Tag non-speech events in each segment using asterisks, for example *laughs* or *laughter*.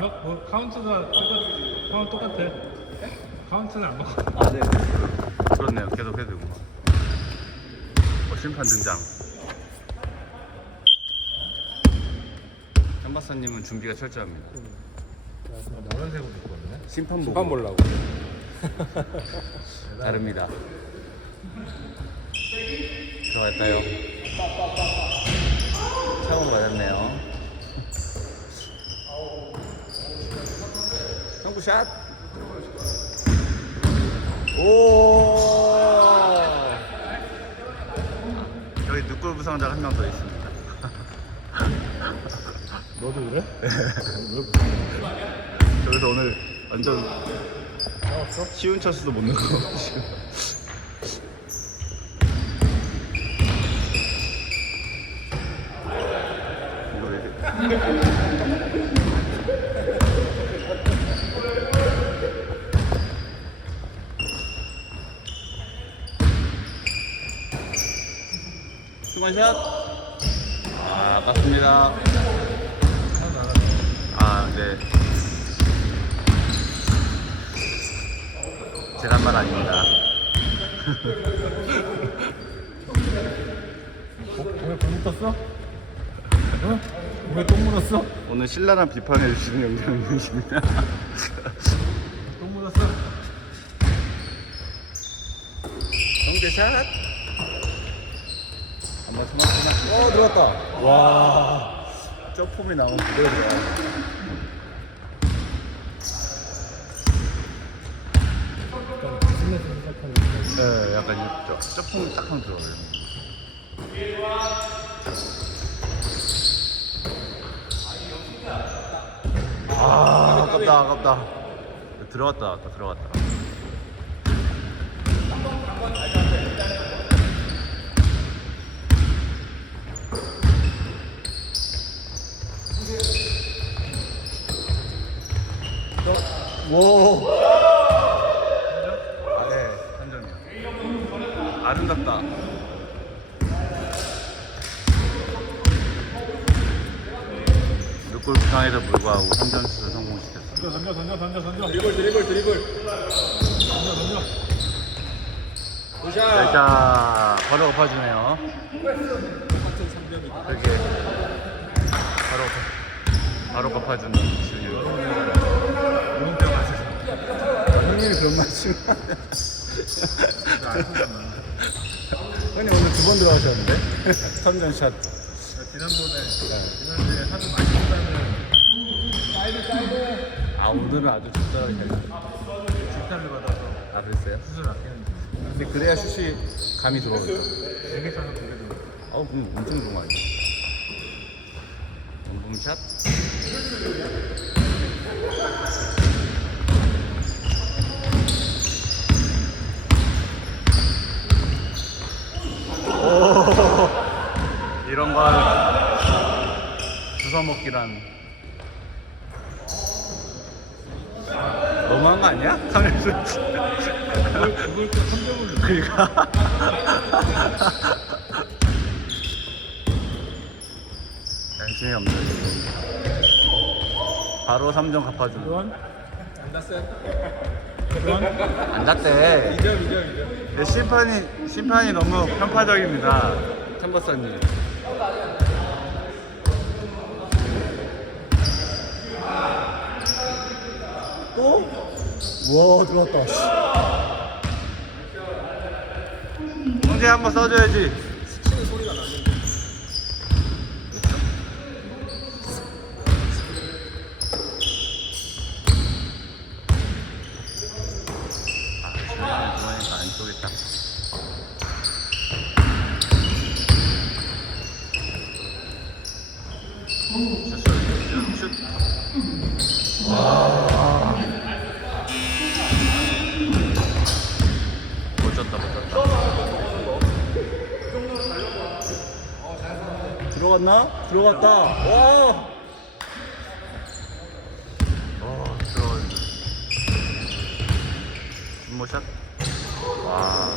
몇, 뭐 카운트가 똑같, 카운트 똑같아. 카운트는 안 먹어. 아, 네. 그렇네요. 계속 해도 되구만. 어, 심판 등장. 현 박사님은 준비가 철저합니다. 노란색으로 입거든요. 심판 보고 심판 보려고. *laughs* 다릅니다. 들어갈까요? 차고 맞았네요. 형구 샷. 오. 여기 늑골 부상자 한 명 더 있습니다. *laughs* 너도 그래? 저기서 오늘 완전 쉬운 차수도 못 넣고 지금. 이거 왜 이래? 수만샷 아, 아깝습니다. 아, 네. 제가 한 말 아닙니다. 왜불 붙었어? 응? 왜똥 묻었어? 오늘 신랄한 비판해 주시는 영장님이십니다. 똥 묻었어? 성대샷. 한번 스마트만. 어, 들어갔다. 와. 저 폼이 나오면 그대로야. 네, 약간 이- 저, 저 폼이 딱 하면 들어가요. 아, 아깝다, 아깝다. 들어갔다, 들어갔다. 오. 아, 네, 한 점이요. 아름답다. 늑골 부상에도 불구하고 3점슛을 성공시켰어. 던져 던져 던져 던져 던져 드리블, 드리블, 드리블. 던져 던져 굿샷. 자, 바로 엎어주네요. 그렇게 바로 엎어- 바로 엎어주는 주유. 형님이 그런 말씀. 형님 오늘 두 번 들어가셨는데? 3점 샷. 지난번에 지난주에 하도 많이 했다는 아 오늘은 아주 적절하게 잘. 질타를 받아서 아 그랬어요? 수술 아끼는 근데 그래야 슛이 감이 들어오죠. 되게 쳐서 그래도 아우 그럼 엄청 좋은 거 아니야? 원봉샷. 이런 걸 주워 먹기란 너무한 거 아니야? 하면서 그걸 그걸 또 3점을 그러니까 양심이 없네 바로 3점 갚아주는 교환? 안 났어요? 교환? 안 잤대 2점, 2점, 2점. 네, 심판이 심판이 너무 편파적입니다 탐버사님 또? 와 들어왔다. 형제 한번 써줘야지 들어갔나? 들어갔다. 와. 어, 들어가. 모샷. 와.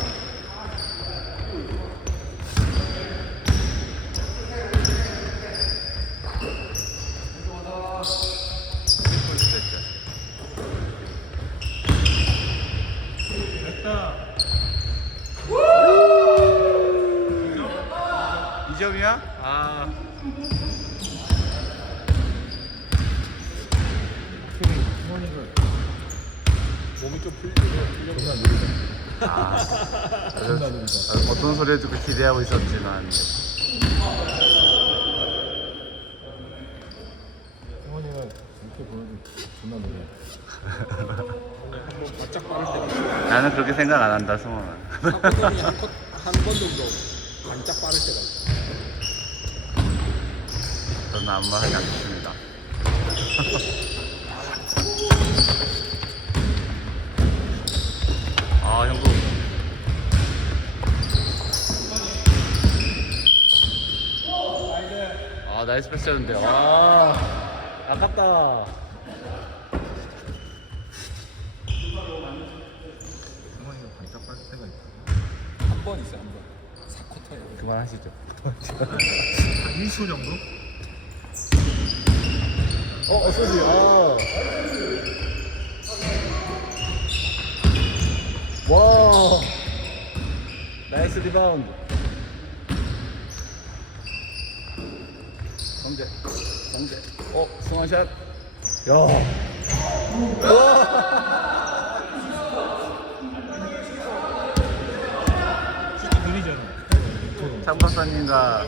됐다. 시험이야? 아 몸이 좀 풀리고 풀려. 아. 아, 어떤 소리 듣고 기대하고 있었지만 승원이가 이렇게 보여도 존나 느려. 한번 바짝 빠를 때가 있어. 나는 그렇게 생각 안 한다 승원은 한번이 한번 정도 반짝 빠를 때가 있어. 저는 아무 말 하지 않겠습니다 아 형구 아 나이스 패스였는데 와 아깝다. 한 번 있어 한 번. 4쿼터에. 그만하시죠 *laughs* 한 1초 정도? 어 어쩌지 아. 와 나이스 리바운드. 성재 성재 어 승원샷. 야. 슈팅 느리잖아. 삼박사님과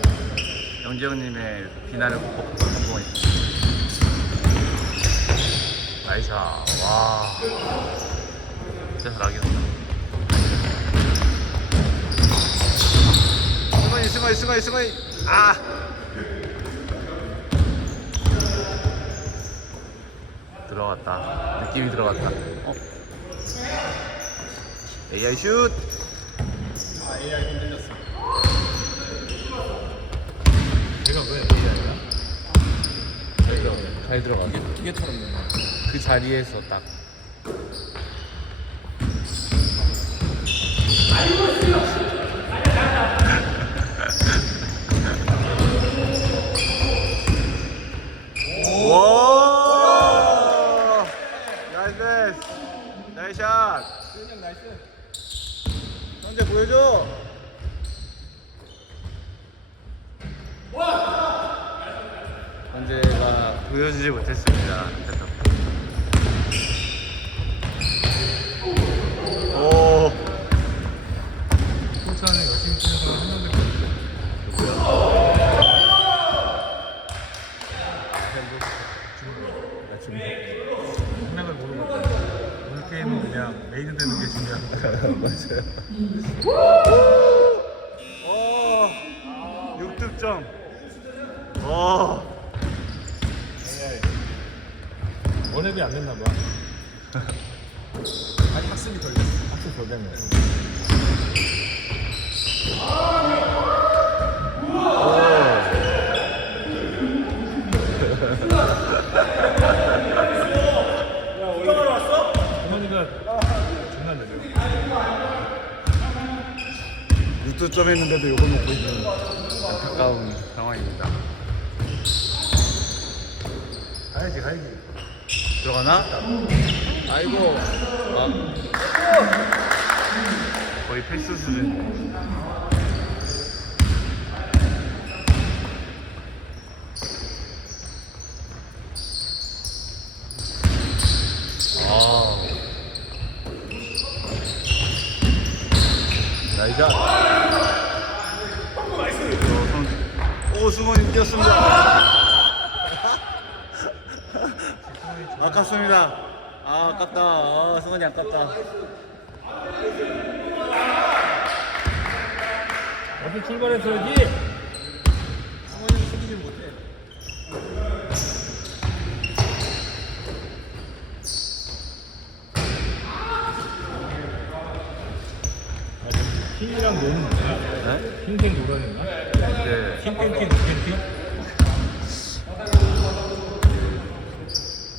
영재형님의 비난을 꼭 성공했습니다 나이스. 와. 진짜 잘하긴 한다. 승원이 승원이 승원이 승원이. 아. 들어갔다. 느낌이 들어갔다. 어. AI 슛. 아 AI 흔들렸어. 얘가 왜 AI야? 잘 들어가. 기계 기계처럼 되네. 그 자리에서 딱 와! 나이스. 나이스 샷. 그냥 나이스. 현재 보여줘. 현재가 보여주지 못했습니다. 안타깝게. 오. 코치 안에 열심히 뛰는 사람 한 명밖에 없어. 나 지금 생각을 모르고 있다. 오늘 게임은 그냥 메이드 되는 게 중요한 거야. 맞아요. 오. 6득점. 오. 원앱이 안 됐나 봐. *laughs* 아니 학습이 걸렸어. 학습 더 됐네. 승원이가 존나 느려. 6득점 했는데도 이걸 먹고 있는 안타까운 상황입니다. 가야지 가야지. 들어가나? 아이고. 아. 거의 패스 수준. 아. 나이샷. 오, 승원이 뛰었습니다. 아깝습니다. 아, 아깝다. 아, 승원이 아깝다. 어디 출발했어야지. 승원이는 숨기질 못해. 아, 저 흰이랑 노는 거야? 네? 흰색 노란인가? 네. 흰 팬티, 팬티?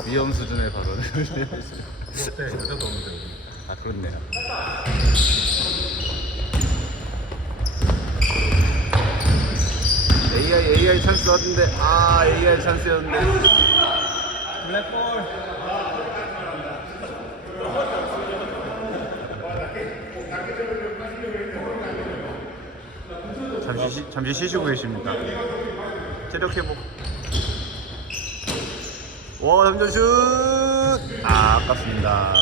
위험 수준의 발언을. 뭐 어때? 여자도 없는데. 아, 그렇네요. AI, AI 찬스 왔는데, 아, AI 찬스였는데. 블랙볼. 잠시 쉬, 잠시 쉬시고 계십니다. 체력 회복. 와, 3점 슛! 아, 아깝습니다.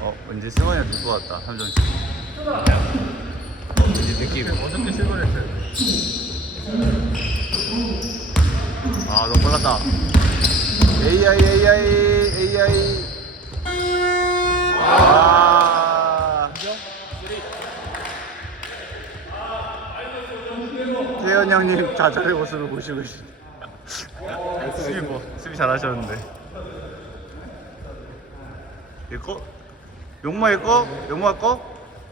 어, 왠지 승원이가 될것 같다. 3점 슛. 어, 왠지 느낌. 어저께 실버했어요. 아, 너무 빨랐다. AI, AI, AI. 형님 자잘의 모습을 보시고 계십니다. 수비 뭐, 수비 잘하셨는데. 이거? 용마 이거? 용마 거?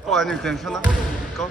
거 아니면 그냥 현아? 이거?